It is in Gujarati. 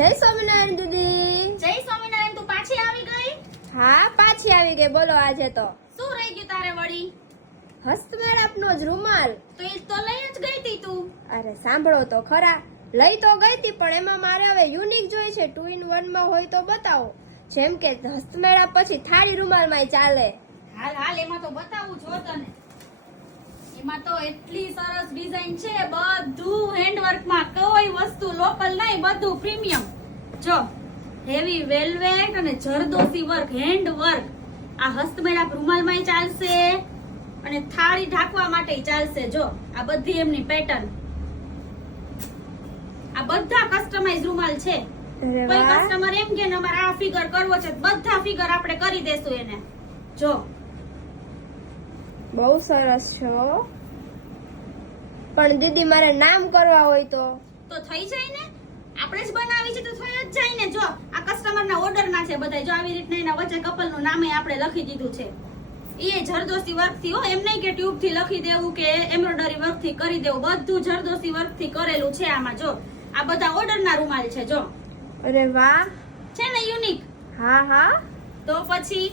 જય સ્વામિનારાયણ દીદી. જય સ્વામિનારાયણ તું પાછી આવી ગઈ? હા પાછી આવી ગઈ. બોલો આજે તો. શું રહી ગયું તારે વળી? હસ્તમેળાપનો જ રૂમાલ. તો એ તો લઈ જ ગઈ તી તું. અરે સાંભળો તો ખરા. લઈ તો ગઈ હતી પણ એમાં મારે હવે યુનિક જોઈએ છે. ટુ ઇન વનમાં હોય તો બતાવો. જેમ કે હસ્તમેળા પછી થાળી રૂમાલમાં ચાલે. હાલ હાલ એમાં તો બતાવું છો તને. એમાં તો એટલી સરસ ડિઝાઇન છે બધું હેન્ડવર્કમાં. લોકલ નહીં બધું પ્રીમિયમ જો હેવી વેલ્વેટ અને જરદોસી વર્ક હેન્ડ વર્ક આ હસ્તમેળાપ રૂમાલમાં ચાલશે અને થાળી ઢાંકવા માટે ચાલશે. જો આ બધી એમની પેટર્ન આ બધા કસ્ટમાઇઝ રૂમાલ છે. કોઈ કસ્ટમર એમ કે ને અમારે આ ફિગર કરવો છે બધા ફિગર આપણે કરી દેશું એને. જો. બહુ સરસ છો પણ દીદી મારે નામ કરવા હોય તો? તો થઈ જાય ને? આપણે જ બનાવી છે તો થઈ જ જાય ને? જો આ કસ્ટમર ના ઓર્ડર ના છે બધા જો આવી રીતના એના વચ્ચે કપલનું નામે આપણે લખી દીધું છે. એ જરદોસ્તી વર્કથી હો એમ નહીં કે ટ્યુબથી લખી દેવું કે એમ્બ્રોઇડરી વર્કથી કરી દેવું. બધું જરદોસ્તી વર્કથી કરેલું છે આમાં. જો આ બધા ઓર્ડર ના રૂમાલ છે. જો. અરે વાહ. છે ને યુનિક હા હા. તો પછી